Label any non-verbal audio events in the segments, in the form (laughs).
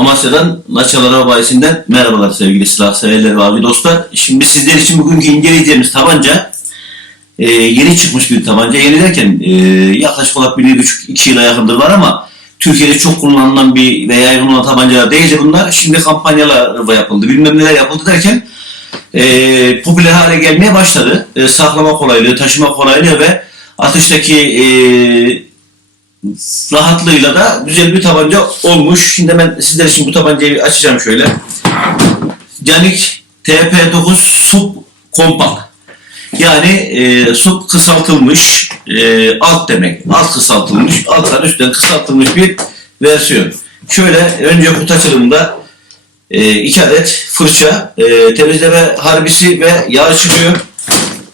Amasya'dan Naçalara Bayisi'nden merhabalar sevgili silah severler ve abi dostlar. Şimdi sizler için bugünkü inceleyeceğimiz tabanca e, yeni çıkmış bir tabanca. Yeni derken e, yaklaşık olarak 1,5-2 yıla yakındır var ama Türkiye'de çok kullanılan bir ve yaygın olan tabancalar değildi bunlar. Şimdi kampanyalar yapıldı, bilmem neler yapıldı derken e, popüler hale gelmeye başladı. E, saklama kolaylığı, taşıma kolaylığı ve atıştaki e, rahatlığıyla da güzel bir tabanca olmuş. Şimdi ben sizler için bu tabancayı açacağım şöyle. Canik TP9 Sub Compact. Yani e, sub kısaltılmış e, alt demek. Alt kısaltılmış, alttan üstten kısaltılmış bir versiyon. Şöyle önce kutu açılımında e, iki adet fırça, e, temizleme harbisi ve yağ çıkıyor.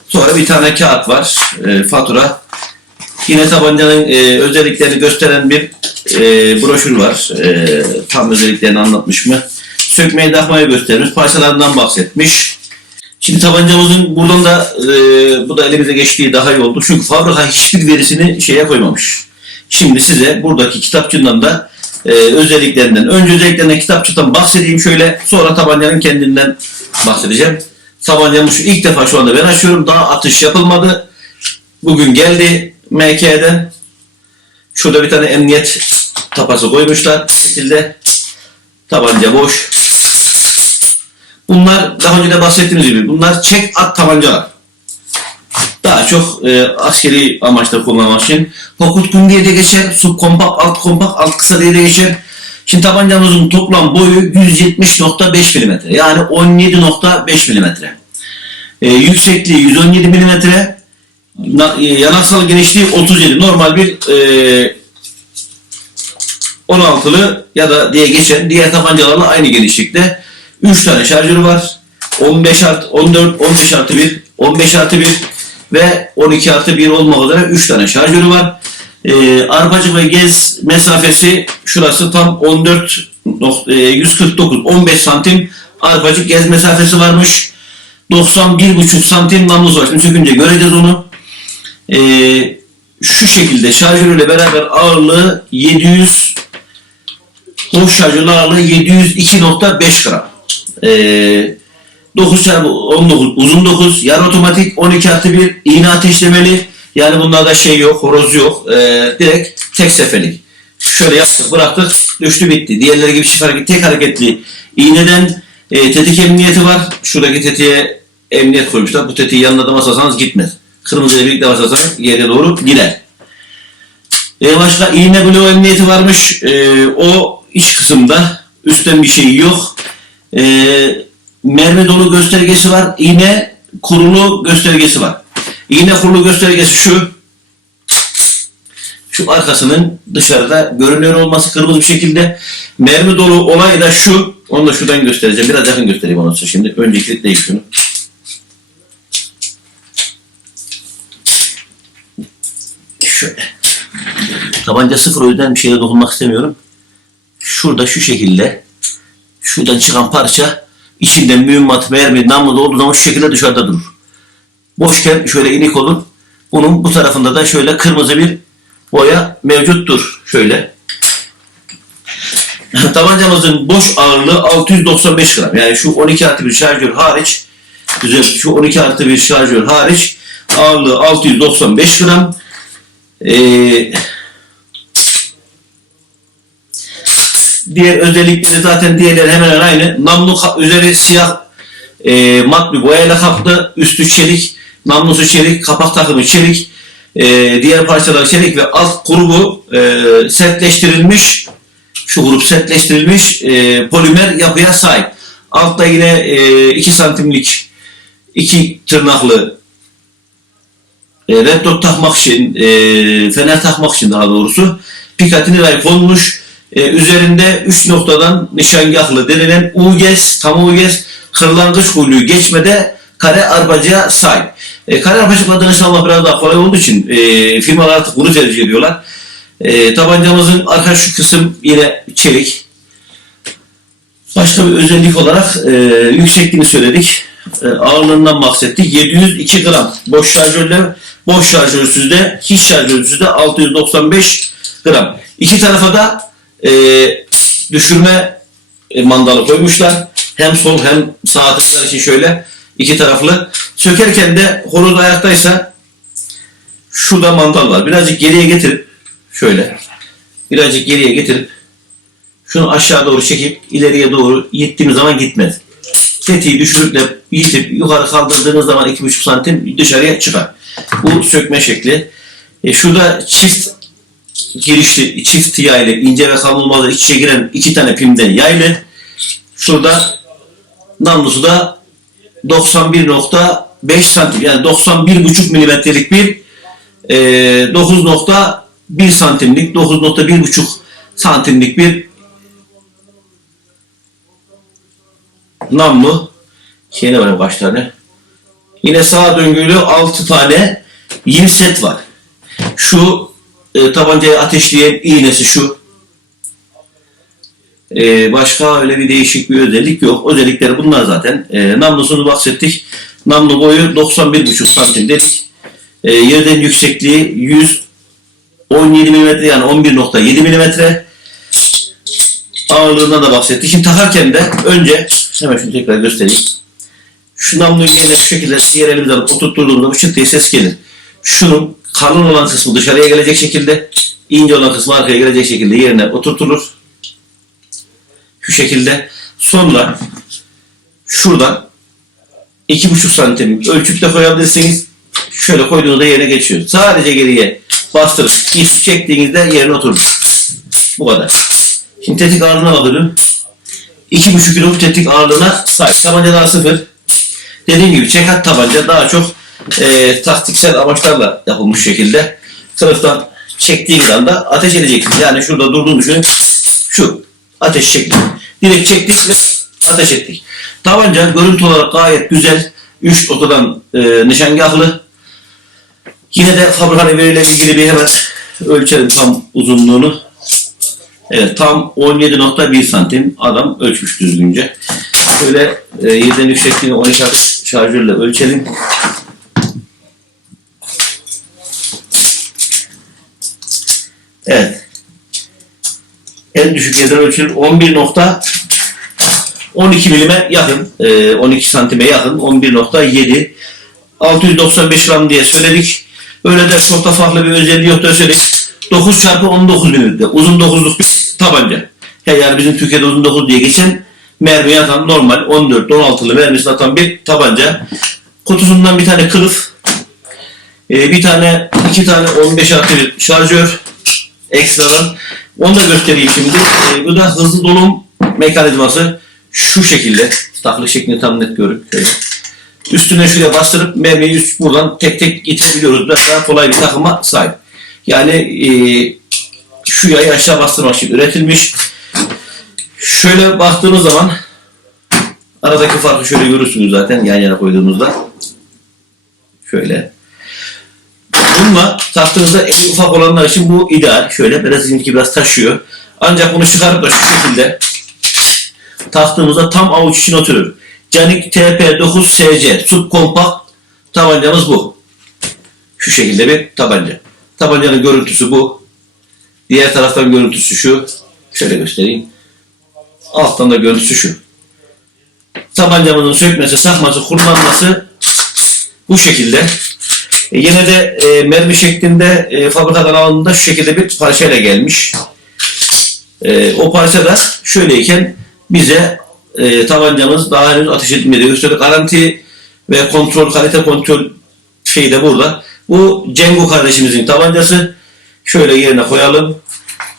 Sonra bir tane kağıt var, e, fatura. Yine tabancanın e, özelliklerini gösteren bir e, broşür var. E, tam özelliklerini anlatmış mı? Sökmeyi takmayı göstermiş, parçalarından bahsetmiş. Şimdi tabancamızın buradan da e, bu da elimize geçtiği daha iyi oldu. Çünkü fabrika hiçbir verisini şeye koymamış. Şimdi size buradaki kitapçığından da e, özelliklerinden, önce özelliklerinden kitapçıktan bahsedeyim şöyle. Sonra tabancanın kendinden bahsedeceğim. Tabancamı şu ilk defa şu anda ben açıyorum. Daha atış yapılmadı. Bugün geldi MK'den. Şurada bir tane emniyet tapası koymuşlar. Şekilde tabanca boş. Bunlar daha önce de bahsettiğimiz gibi bunlar çek at tabancalar. Daha çok e, askeri amaçla kullanmak için. Pokut gün diye de geçer. Subkompak, alt kompak, alt kısa diye de geçer. Şimdi tabancamızın toplam boyu 170.5 mm. Yani 17.5 mm. E, yüksekliği 117 mm. E, yanaksal genişliği 37. Normal bir e, 16'lı ya da diye geçen diğer tabancalarla aynı genişlikte. 3 tane şarjörü var. 15 artı 14, 15 artı 1, 15 artı 1 ve 12 artı 1 olmak üzere 3 tane şarjörü var. Ee, arpacık ve gez mesafesi şurası tam 14 nok- e, 149 15 santim arpacık gez mesafesi varmış. 91,5 santim namluz var. Şimdi sökünce göreceğiz onu. Ee, şu şekilde şarjörüyle beraber ağırlığı 700 boş şarjörün ağırlığı 702.5 gram. Ee, 9 çarpı 19 uzun 9 yarı otomatik 12 artı 1 iğne ateşlemeli. Yani bunlarda şey yok horoz yok. Ee, direkt tek seferlik. Şöyle yaptık bıraktık düştü bitti. Diğerleri gibi çift hareket tek hareketli iğneden e, tetik emniyeti var. Şuradaki tetiğe emniyet koymuşlar. Bu tetiği yanına da basarsanız gitmez kırmızı ile birlikte basarsanız geriye doğru gider e, başka iğne bloğu emniyeti varmış e, o iç kısımda üstten bir şey yok e, mermi dolu göstergesi var. İğne kurulu göstergesi var. İğne kurulu göstergesi şu. Şu arkasının dışarıda görünüyor olması kırmızı bir şekilde. Mermi dolu olay da şu. Onu da şuradan göstereceğim. Biraz yakın göstereyim onu size şimdi. Önce kilitleyeyim şunu. Şöyle. Tabanca sıfır o yüzden bir şeye dokunmak istemiyorum. Şurada şu şekilde şuradan çıkan parça içinde mühimmat, mermi, namlu olduğu zaman şu şekilde dışarıda durur. Boşken şöyle inik olur. Bunun bu tarafında da şöyle kırmızı bir boya mevcuttur. Şöyle. (laughs) Tabancamızın boş ağırlığı 695 gram. Yani şu 12 artı bir şarjör hariç şu 12 artı bir şarjör hariç ağırlığı 695 gram. Ee, Diğer özellikleri zaten diğerleri hemen hemen aynı. Namlu üzeri siyah e, mat bir boyayla kaplı. Üstü çelik. Namlusu çelik. Kapak takımı çelik. E, diğer parçalar çelik ve alt grubu e, sertleştirilmiş. Şu grup sertleştirilmiş e, polimer yapıya sahip. Altta yine 2 santimlik iki tırnaklı e, red dot takmak için, e, fener takmak için daha doğrusu pikatini ray konmuş. E, üzerinde 3 noktadan nişangahlı denilen UGES, tam UGES, kırlangıç kuyruğu geçmede kare arpacığa sahip. E, kare arpacıkla danışmanlık biraz daha kolay olduğu için e, firmalar artık bunu tercih ediyorlar. E, tabancamızın arka şu kısım yine çelik. Başka bir özellik olarak e, yüksekliğini söyledik. E, ağırlığından bahsettik. 702 gram. Boş şarjörle boş şarjörsüzde, hiç şarjörsüzde 695 gram. İki tarafa da e, düşürme e, mandalı koymuşlar. Hem sol hem sağ atışlar için şöyle iki taraflı. Sökerken de horoz ayaktaysa şurada mandal var. Birazcık geriye getirip şöyle birazcık geriye getirip şunu aşağı doğru çekip ileriye doğru gittiğimiz zaman gitmez. Tetiği düşürüp de yitip yukarı kaldırdığınız zaman 2,5 santim dışarıya çıkar. Bu sökme şekli. E şurada çift girişli, çift yaylı, ince ve iç içe giren iki tane pimden yaylı. Şurada namlusu da 91.5 santim yani 91,5 milimetrelik bir e, 9.1 santimlik 9.1,5 santimlik bir namlu şeyine var tane yine sağ döngülü 6 tane yim set var. Şu e, tabancayı ateşleyen iğnesi şu. E, başka öyle bir değişik bir özellik yok. Özellikleri bunlar zaten. E, namlusunu bahsettik. Namlu boyu 91,5 santim dedik. E, yerden yüksekliği 117 mm yani 11.7 mm ağırlığından da bahsettik. Şimdi takarken de önce hemen şunu tekrar göstereyim. Şu namluyu yerine şu şekilde diğer elimizden alıp oturtturduğumuzda bu çıt diye ses gelir. Şunun kalın olan kısmı dışarıya gelecek şekilde, ince olan kısmı arkaya gelecek şekilde yerine oturtulur. Şu şekilde. Sonra şuradan 2,5 santim ölçüp koyabilirsiniz. Şöyle koyduğunuzda yerine geçiyor. Sadece geriye bastırıp iş çektiğinizde yerine oturur. Bu kadar. Şimdi tetik ağırlığına bakıyorum. 2,5 kilo tetik ağırlığına sahip. Tabanca daha sıfır. Dediğim gibi çekat tabanca daha çok e, taktiksel amaçlarla yapılmış şekilde sınıftan çektiğiniz anda ateş edeceksiniz. Yani şurada durduğunu düşünün. Şu ateş çektik. Direkt çektik ve ateş ettik. Tabanca görüntü olarak gayet güzel. 3 otadan e, nişangahlı. Yine de fabrikanın verileriyle ilgili bir hemen ölçelim tam uzunluğunu. Evet tam 17.1 santim adam ölçmüş düzgünce. Şöyle e, yerden yüksekliğini 12 atış şarjörle ölçelim. Evet. En düşük yerden ölçülür 11.12 milime yakın. e, 12 santime yakın. 11.7 695 gram diye söyledik. Öyle de çok da farklı bir özelliği yok da söyledik. 9 çarpı 19 milimetre. Uzun 9'luk bir tabanca. Yani bizim Türkiye'de uzun 9 diye geçen mermi atan normal 14-16'lı mermisini atan bir tabanca. Kutusundan bir tane kılıf. e, bir tane, iki tane 15 artı şarjör. Ekstradan. Onu da göstereyim şimdi. E, bu da hızlı dolum mekanizması. Şu şekilde. Taklı şeklini tam net görün. Şöyle. Üstüne şuraya bastırıp mermiyi üst buradan tek tek itebiliyoruz. Biraz daha kolay bir takıma sahip. Yani e, şu yayı aşağı bastırmak için üretilmiş. Şöyle baktığınız zaman aradaki farkı şöyle görürsünüz zaten yan yana koyduğunuzda. Şöyle. Bununla taktığınızda en ufak olanlar için bu ideal. Şöyle biraz sizinki biraz taşıyor. Ancak bunu çıkarıp da şu şekilde taktığımızda tam avuç için oturur. Canik TP9SC subkompakt tabancamız bu. Şu şekilde bir tabanca. Tabancanın görüntüsü bu. Diğer taraftan görüntüsü şu. Şöyle göstereyim. Alttan da görüntüsü şu. Tabancamızın sökmesi, sakması, kullanması bu şekilde. E, yine de e, mermi şeklinde e, fabrikadan alındığında şu şekilde bir parçayla gelmiş. E, o parça da şöyleyken bize e, tabancamız daha henüz ateş edilmedi gösteriyor. Garanti ve kontrol, kalite kontrol şeyi de burada. Bu Cengo kardeşimizin tabancası. Şöyle yerine koyalım.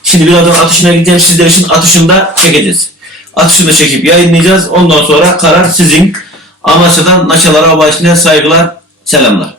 Şimdi birazdan atışına gideceğim. Sizler için atışını da çekeceğiz. Atışını çekip yayınlayacağız. Ondan sonra karar sizin. Amasya'dan Naçalara Abaşı'na saygılar, selamlar.